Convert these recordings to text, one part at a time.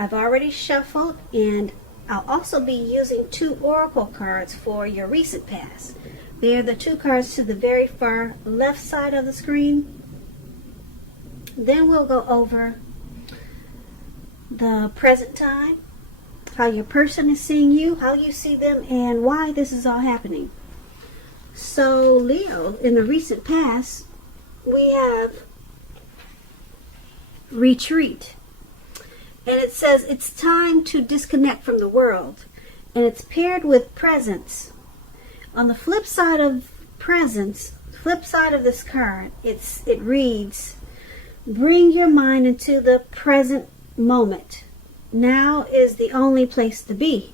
I've already shuffled, and I'll also be using 2 oracle cards for your recent past. They're the 2 cards to the very far left side of the screen. Then we'll go over the present time, how your person is seeing you, how you see them, and why this is all happening. So Leo, in the recent past, we have retreat. And it says it's time to disconnect from the world. And it's paired with presence. On the flip side of presence, flip side of this card, it reads, bring your mind into the present moment. Now is the only place to be.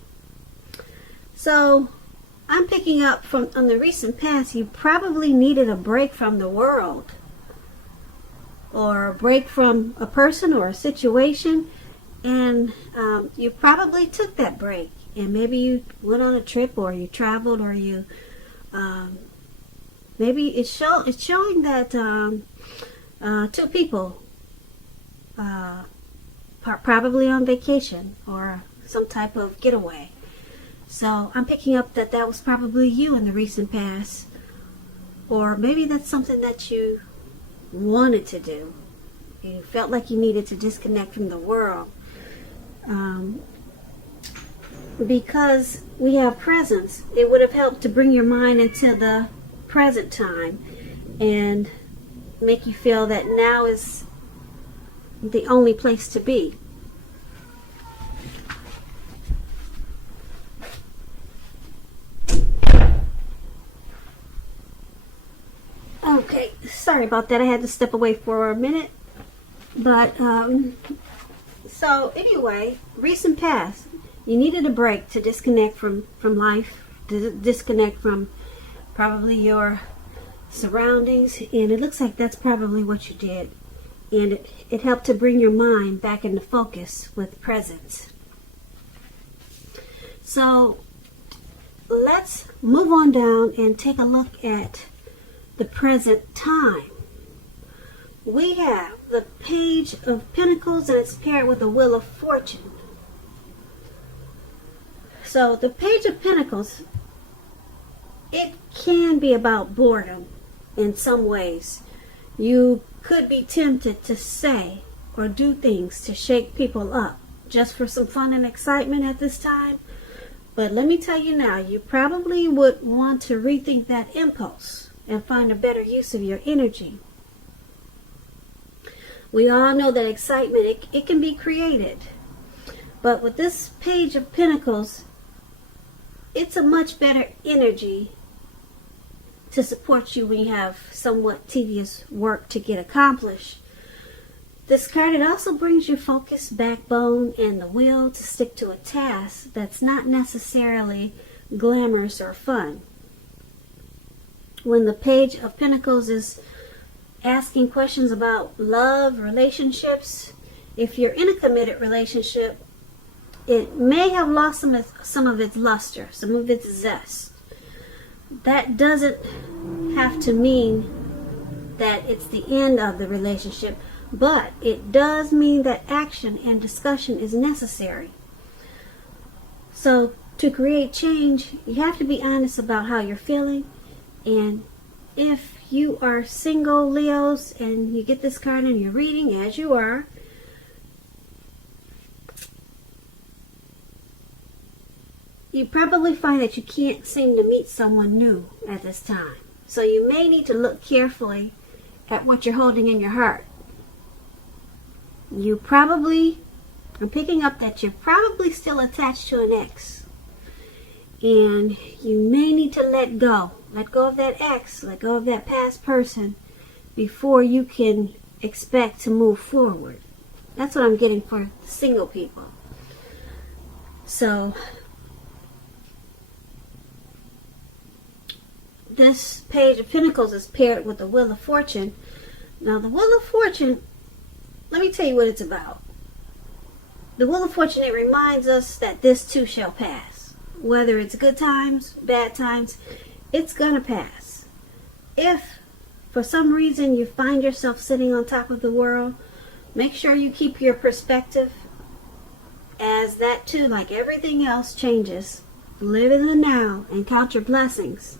So I'm picking up from on the recent past, you probably needed a break from the world, or a break from a person or a situation, and you probably took that break, and maybe you went on a trip, or you traveled, or you maybe it's showing that 2 people probably on vacation or some type of getaway. So I'm picking up that was probably you in the recent past, or maybe that's something that you wanted to do. You felt like you needed to disconnect from the world. Because we have presence, it would have helped to bring your mind into the present time and make you feel that now is the only place to be. Okay, sorry about that. I had to step away for a minute. But, so anyway, recent past, you needed a break to disconnect from life, to disconnect from probably your surroundings, and it looks like that's probably what you did. And it helped to bring your mind back into focus with presence. So let's move on down and take a look at the present time. We have the Page of Pentacles, and it's paired with the Wheel of Fortune. So the Page of Pentacles, it can be about boredom in some ways. You could be tempted to say or do things to shake people up just for some fun and excitement at this time. But let me tell you now, you probably would want to rethink that impulse and find a better use of your energy. We all know that excitement, it can be created. But with this Page of Pentacles, it's a much better energy to support you when you have somewhat tedious work to get accomplished. This card, it also brings you focus, backbone, and the will to stick to a task that's not necessarily glamorous or fun. When the Page of Pentacles is asking questions about love, relationships, if you're in a committed relationship, it may have lost some of its luster, some of its zest. That doesn't have to mean that it's the end of the relationship, but it does mean that action and discussion is necessary. So to create change, you have to be honest about how you're feeling. And if you are single Leos and you get this card in your reading, as you are, you probably find that you can't seem to meet someone new at this time. So you may need to look carefully at what you're holding in your heart. I'm picking up that you're probably still attached to an ex. And you may need to let go. Let go of that ex, let go of that past person before you can expect to move forward. That's what I'm getting for single people. So this Page of Pentacles is paired with the Wheel of Fortune. Now the Wheel of Fortune, let me tell you what it's about. The Wheel of Fortune, it reminds us that this too shall pass. Whether it's good times, bad times, it's gonna pass. If for some reason you find yourself sitting on top of the world, make sure you keep your perspective as that too, like everything else, changes. Live in the now and count your blessings.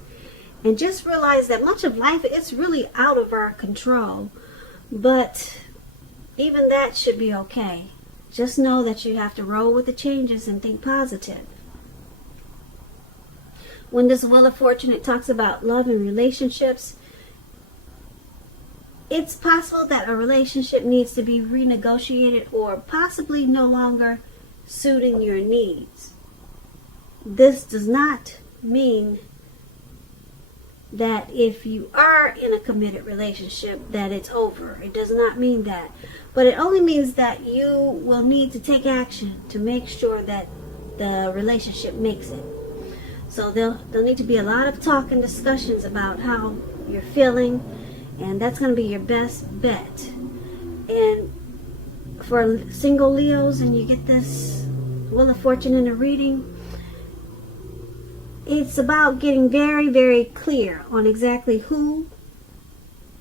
And just realize that much of life, it's really out of our control. But even that should be okay. Just know that you have to roll with the changes and think positive. When this Wheel of Fortune, it talks about love and relationships. It's possible that a relationship needs to be renegotiated or possibly no longer suiting your needs. This does not mean that if you are in a committed relationship that it's over. It does not mean that. But it only means that you will need to take action to make sure that the relationship makes it. So there'll need to be a lot of talk and discussions about how you're feeling, and that's going to be your best bet. And for single Leos, and you get this Wheel of Fortune in a reading, it's about getting very, very clear on exactly who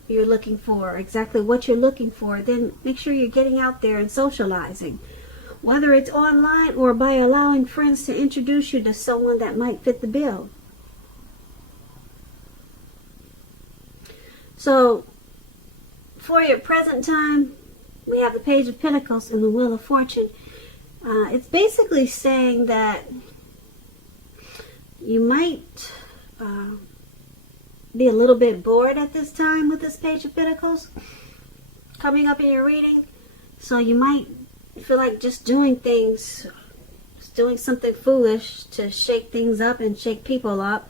you're looking for, exactly what you're looking for. Then make sure you're getting out there and socializing, whether it's online or by allowing friends to introduce you to someone that might fit the bill. So, for your present time, we have the Page of Pentacles and the Wheel of Fortune. It's basically saying that you might be a little bit bored at this time with this Page of Pentacles coming up in your reading. So you might feel like just doing something foolish to shake things up and shake people up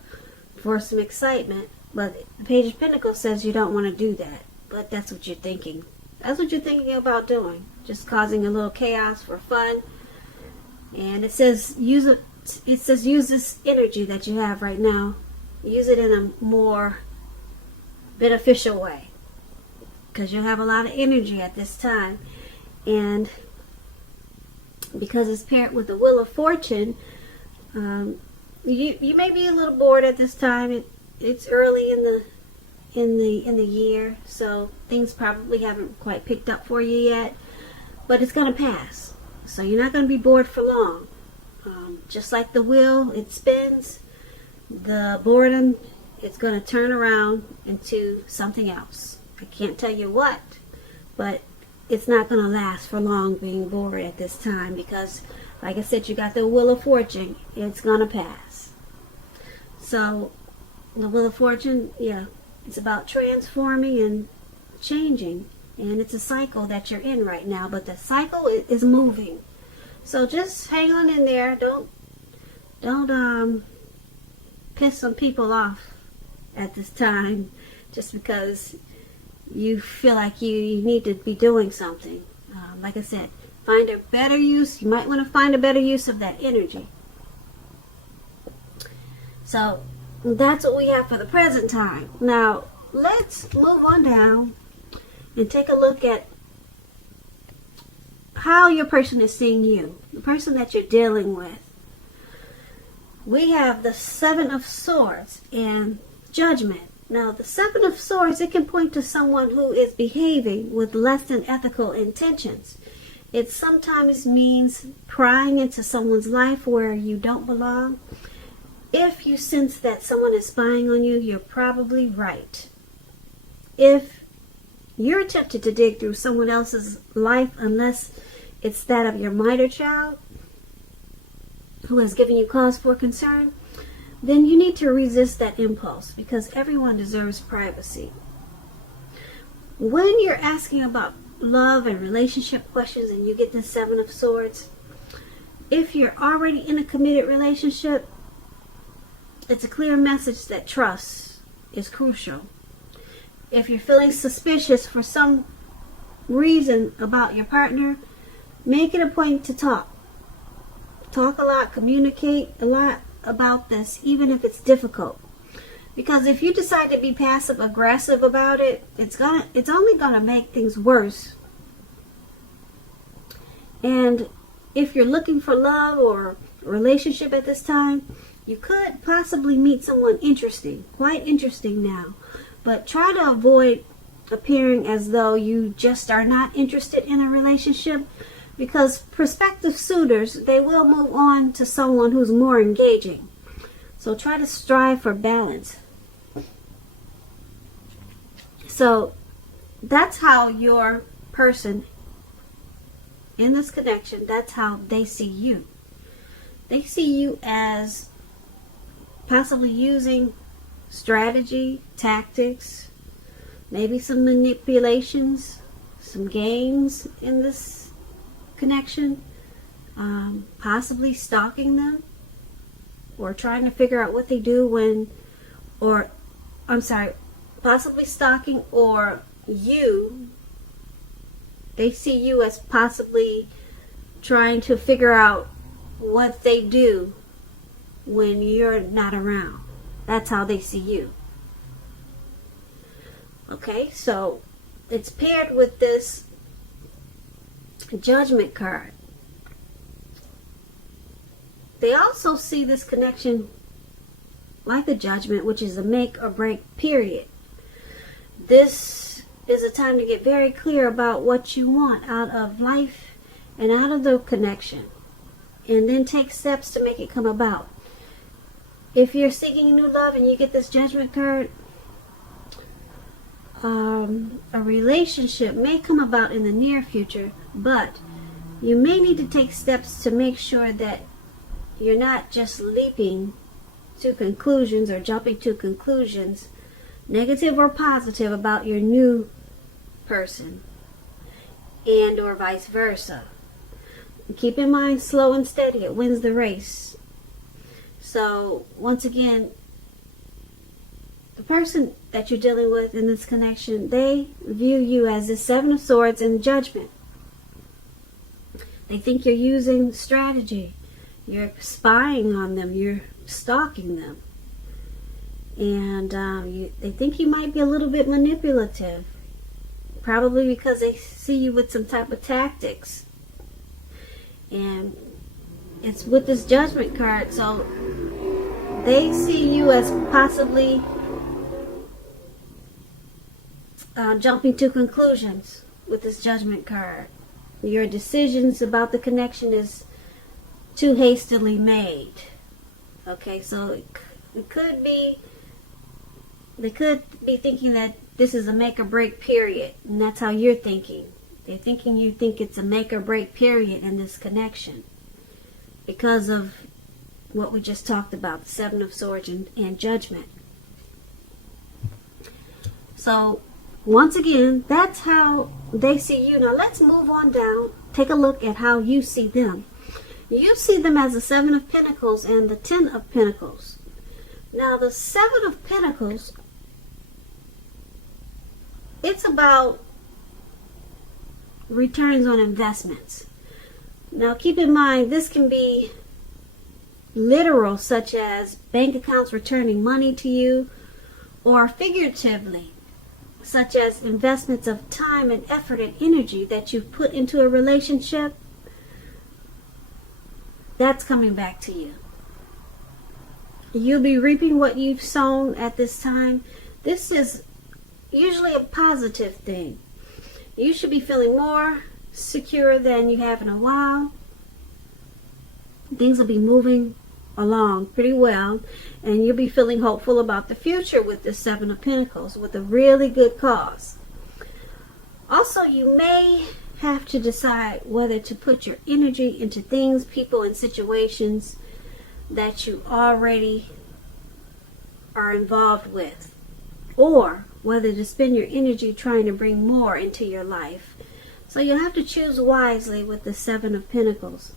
for some excitement. But the Page of Pentacles says you don't want to do that. But that's what you're thinking. That's what you're thinking about doing. Just causing a little chaos for fun. And it says use this energy that you have right now. Use it in a more beneficial way. Because you'll have a lot of energy at this time. And because it's paired with the Wheel of Fortune, you may be a little bored at this time. It's early in the year, so things probably haven't quite picked up for you yet. But it's going to pass. So you're not going to be bored for long. Just like the wheel, it spins. The boredom, it's going to turn around into something else. I can't tell you what, but it's not going to last for long being bored at this time because, like I said, you got the Wheel of Fortune. It's going to pass. So, the Wheel of Fortune, yeah, it's about transforming and changing. And it's a cycle that you're in right now, but the cycle is moving. So just hang on in there. Don't piss some people off at this time just because you feel like you need to be doing something. Like I said, find a better use. You might want to find a better use of that energy. So that's what we have for the present time. Now let's move on down and take a look at how your person is seeing you, the person that you're dealing with. We have the Seven of Swords and Judgment. Now, the Seven of Swords, it can point to someone who is behaving with less than ethical intentions. It sometimes means prying into someone's life where you don't belong. If you sense that someone is spying on you, you're probably right. If you're tempted to dig through someone else's life, unless it's that of your minor child who has given you cause for concern, then you need to resist that impulse because everyone deserves privacy. When you're asking about love and relationship questions and you get the Seven of Swords, if you're already in a committed relationship, it's a clear message that trust is crucial. If you're feeling suspicious for some reason about your partner, make it a point to talk. Talk a lot, communicate a lot about this, even if it's difficult. Because if you decide to be passive aggressive about it, it's only gonna make things worse. And if you're looking for love or a relationship at this time, you could possibly meet someone interesting, quite interesting now. But try to avoid appearing as though you just are not interested in a relationship, Because prospective suitors, they will move on to someone who's more engaging. So try to strive for balance. So that's how your person in this connection, that's how they see you. They see you as possibly using strategy, tactics, maybe some manipulations, some games in this connection, possibly stalking them, or trying to figure out what they do when, or, I'm sorry, possibly stalking, or you, they see you as possibly trying to figure out what they do when you're not around. That's how they see you. Okay, so it's paired with this Judgment card. They also see this connection like the Judgment, which is a make or break period. This is a time to get very clear about what you want out of life and out of the connection, and then take steps to make it come about. If you're seeking new love and you get this Judgment card, a relationship may come about in the near future, but you may need to take steps to make sure that you're not just leaping to conclusions or jumping to conclusions, negative or positive, about your new person, and or vice versa. Keep in mind, slow and steady, it wins the race. So once again, the person that you're dealing with in this connection, they view you as the Seven of Swords and Judgment. They think you're using strategy. You're spying on them. You're stalking them. And they think you might be a little bit manipulative. Probably because they see you with some type of tactics. And it's with this Judgment card. So they see you as possibly jumping to conclusions with this Judgment card. Your decisions about the connection is too hastily made. Okay, so it could be, they could be thinking that this is a make or break period, and that's how you're thinking. They're thinking you think it's a make or break period in this connection because of what we just talked about, the Seven of Swords and Judgment. So once again, that's how they see you. Now let's move on down. Take a look at how you see them. You see them as the Seven of Pentacles and the Ten of Pentacles. Now the Seven of Pentacles, it's about returns on investments. Now keep in mind, this can be literal, such as bank accounts returning money to you, or figuratively, such as investments of time and effort and energy that you've put into a relationship. That's coming back to you. You'll be reaping what you've sown at this time. This is usually a positive thing. You should be feeling more secure than you have in a while. Things will be moving along pretty well, and you'll be feeling hopeful about the future with the Seven of Pentacles, with a really good cause. Also, you may have to decide whether to put your energy into things, people, and situations that you already are involved with, or whether to spend your energy trying to bring more into your life. So you'll have to choose wisely with the Seven of Pentacles.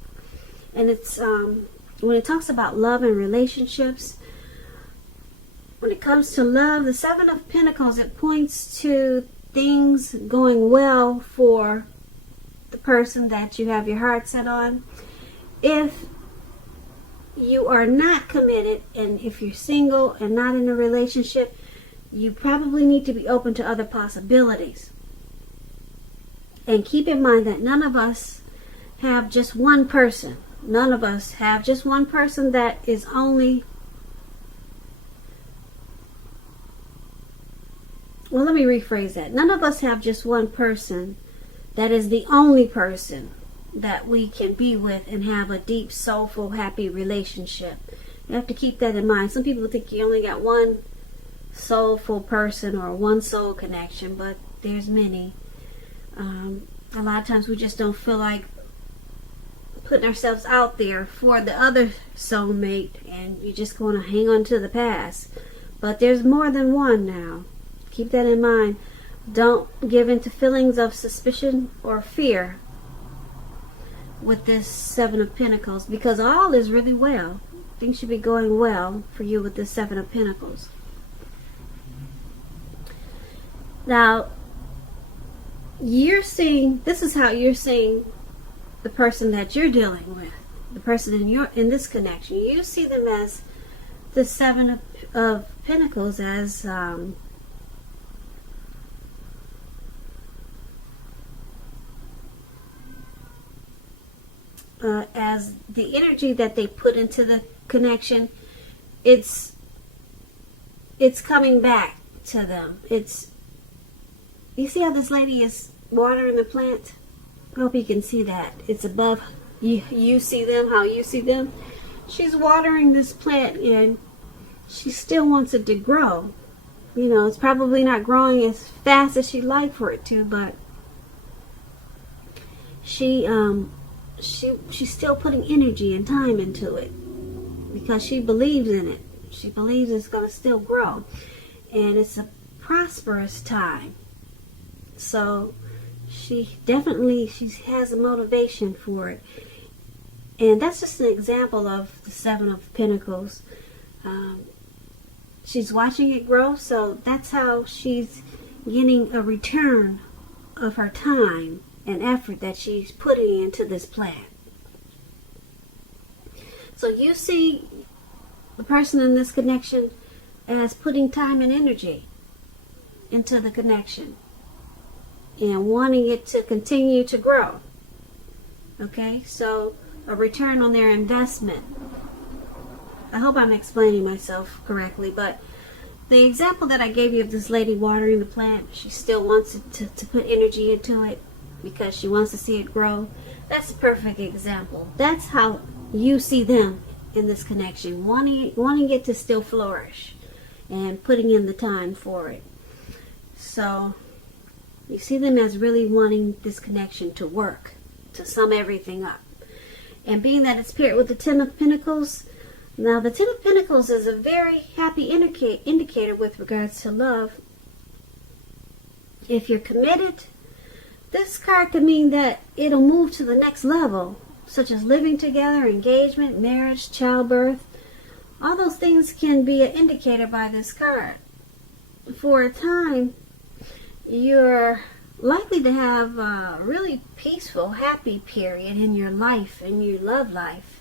And it's when it talks about love and relationships, when it comes to love, the Seven of Pentacles, it points to things going well for the person that you have your heart set on. If you are not committed, and if you're single and not in a relationship, you probably need to be open to other possibilities. And keep in mind that none of us have just one person. None of us have just one person that is only, well, let me rephrase that. None of us have just one person that is the only person that we can be with and have a deep, soulful, happy relationship. You have to keep that in mind. Some people think you only got one soulful person or one soul connection, but there's many. A lot of times we just don't feel like putting ourselves out there for the other soulmate, and you're just going to hang on to the past. But there's more than one now. Keep that in mind. Don't give in to feelings of suspicion or fear with this Seven of Pentacles, because all is really well. Things should be going well for you with this Seven of Pentacles. Now, this is how you're seeing the person that you're dealing with, the person in this connection. You see them as the Seven of Pentacles, as the energy that they put into the connection. It's coming back to them. You see how this lady is watering the plant? I hope you can see that. It's above you see them, how you see them. She's watering this plant and she still wants it to grow. You know, it's probably not growing as fast as she'd like for it to, but she's still putting energy and time into it because she believes in it. She believes it's going to still grow, and it's a prosperous time. So she has a motivation for it, and that's just an example of the Seven of Pentacles. She's watching it grow, so that's how she's getting a return of her time and effort that she's putting into this plant. So you see the person in this connection as putting time and energy into the connection and wanting it to continue to grow. Okay, so a return on their investment. I hope I'm explaining myself correctly, but the example that I gave you of this lady watering the plant, she still wants it to put energy into it because she wants to see it grow. That's a perfect example. That's how you see them in this connection, wanting it to still flourish and putting in the time for it. So you see them as really wanting this connection to work, to sum everything up. And being that it's paired with the Ten of Pentacles, now the Ten of Pentacles is a very happy indicator with regards to love. If you're committed, this card could mean that it'll move to the next level, such as living together, engagement, marriage, childbirth. All those things can be an indicator by this card. For a time, you're likely to have a really peaceful, happy period in your life, in your love life.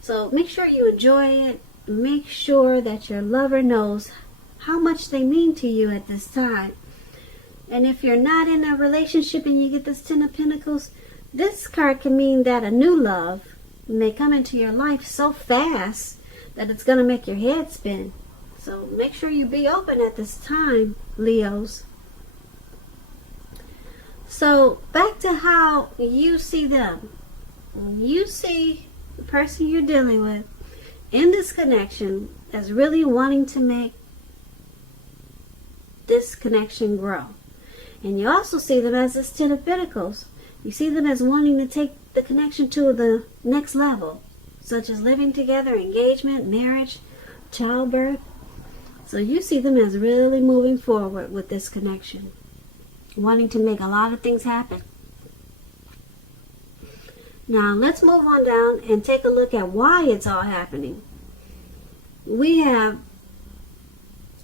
So make sure you enjoy it. Make sure that your lover knows how much they mean to you at this time. And if you're not in a relationship and you get this Ten of Pentacles, this card can mean that a new love may come into your life so fast that it's going to make your head spin. So make sure you be open at this time, Leos. So back to how you see them. You see the person you're dealing with in this connection as really wanting to make this connection grow. And you also see them as this Ten of Pentacles. You see them as wanting to take the connection to the next level, such as living together, engagement, marriage, childbirth. So you see them as really moving forward with this connection, wanting to make a lot of things happen. Now let's move on down and take a look at why it's all happening. We have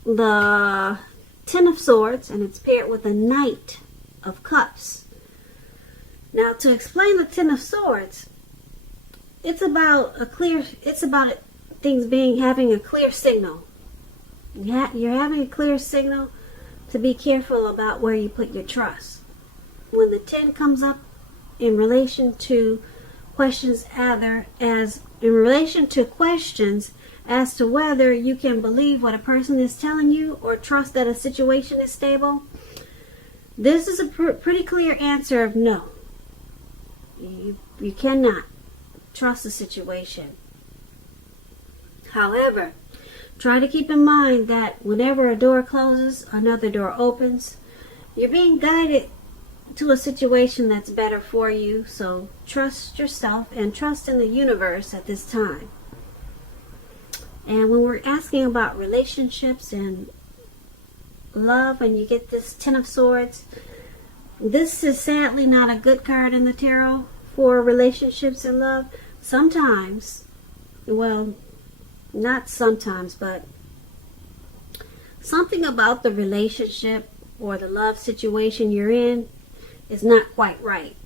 the Ten of Swords, and it's paired with the Knight of Cups. Now, to explain the Ten of Swords, it's about things having a clear signal. You're having a clear signal to be careful about where you put your trust. When the 10 comes up in relation to questions as to whether you can believe what a person is telling you or trust that a situation is stable, this is a pretty clear answer of no. You You cannot trust the situation. However, try to keep in mind that whenever a door closes, another door opens. You're being guided to a situation that's better for you. So trust yourself and trust in the universe at this time. And when we're asking about relationships and love, and you get this Ten of Swords, this is sadly not a good card in the tarot for relationships and love. Sometimes, well, not sometimes, but something about the relationship or the love situation you're in is not quite right.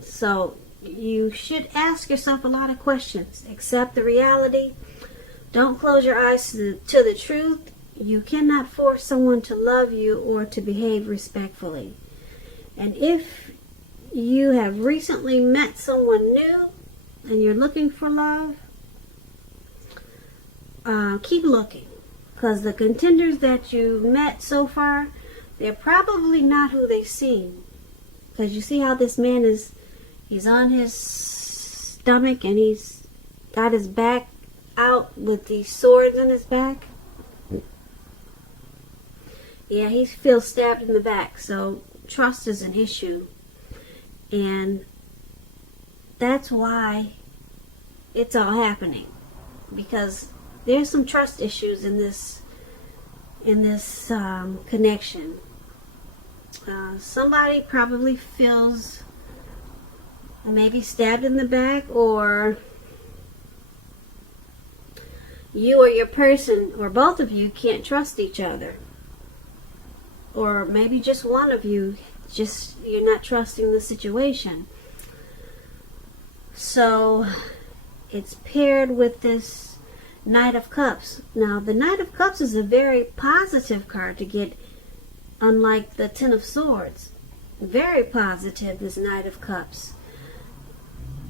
So you should ask yourself a lot of questions. Accept the reality. Don't close your eyes to the truth. You cannot force someone to love you or to behave respectfully. And if you have recently met someone new and you're looking for love, keep looking. Because the contenders that you've met so far, they're probably not who they seem. Because you see how this man he's on his stomach and he's got his back out with these swords in his back. Yeah, he feels stabbed in the back. So trust is an issue. And that's why it's all happening. Because there's some trust issues in this connection. Somebody probably feels maybe stabbed in the back, or you or your person, or both of you, can't trust each other. Or maybe just one of you, you're not trusting the situation. So it's paired with this Knight of Cups. Now, the Knight of Cups is a very positive card to get, unlike the Ten of Swords. Very positive, this Knight of Cups.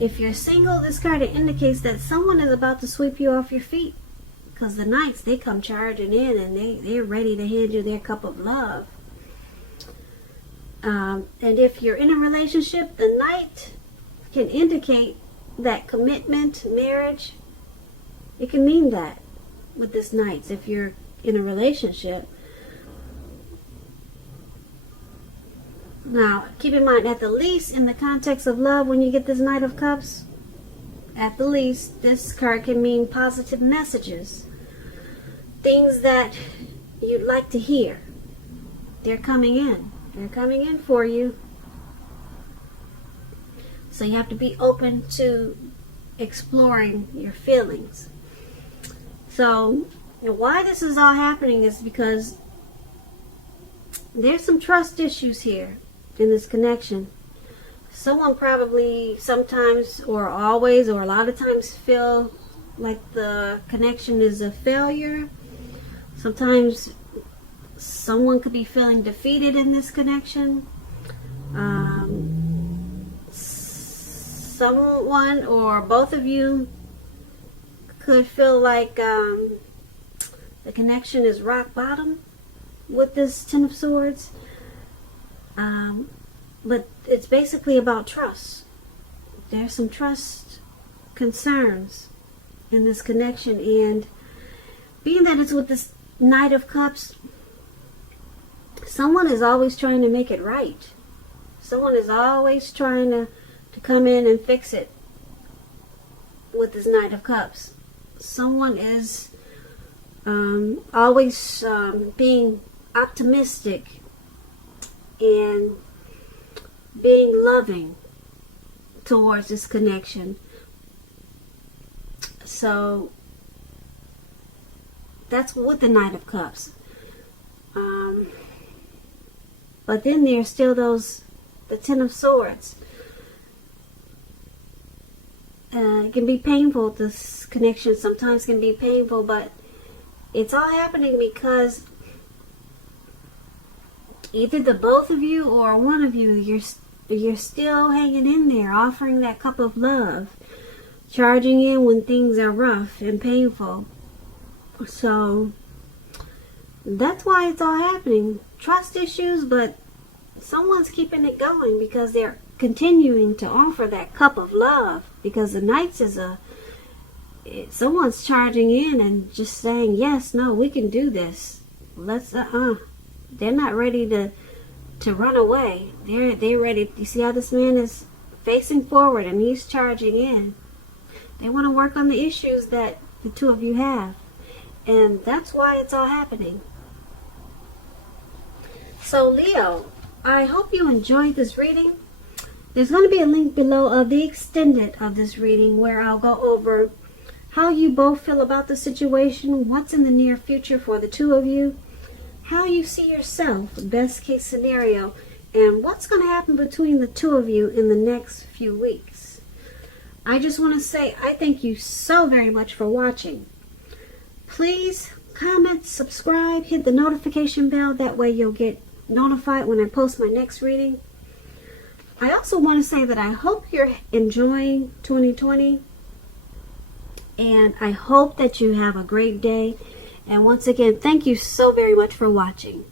If you're single, this card indicates that someone is about to sweep you off your feet. Because the Knights, they come charging in and they're ready to hand you their cup of love. And if you're in a relationship, the Knight can indicate that commitment, marriage. It can mean that with this Knights if you're in a relationship. Now, keep in mind, at the least, in the context of love, when you get this Knight of Cups, at the least, this card can mean positive messages. Things that you'd like to hear. They're coming in. They're coming in for you. So you have to be open to exploring your feelings. So, why this is all happening is because there's some trust issues here in this connection. Someone probably sometimes, or always, or a lot of times feel like the connection is a failure. Sometimes someone could be feeling defeated in this connection. Someone or both of you could feel like the connection is rock bottom with this Ten of Swords. But it's basically about trust. There's some trust concerns in this connection, and being that it's with this Knight of Cups, someone is always trying to make it right. Someone is always trying to come in and fix it with this Knight of Cups. Someone is always being optimistic and being loving towards this connection. So that's with the Knight of Cups. But then there's still the Ten of Swords. It can be painful, this connection sometimes can be painful, but it's all happening because either the both of you or one of you, you're still hanging in there, offering that cup of love, charging in when things are rough and painful. So that's why it's all happening. Trust issues, but someone's keeping it going because they're continuing to offer that cup of love, because the Knights is someone's charging in and just saying, yes, no, we can do this. Let's they're not ready to run away. They're ready. You see how this man is facing forward and he's charging in. They want to work on the issues that the two of you have, and that's why it's all happening. So Leo, I hope you enjoyed this reading. There's going to be a link below of the extended of this reading where I'll go over how you both feel about the situation, what's in the near future for the two of you, how you see yourself, best case scenario, and what's going to happen between the two of you in the next few weeks. I just want to say I thank you so very much for watching. Please comment, subscribe, hit the notification bell. That way you'll get notified when I post my next reading. I also want to say that I hope you're enjoying 2020, and I hope that you have a great day. And once again, thank you so very much for watching.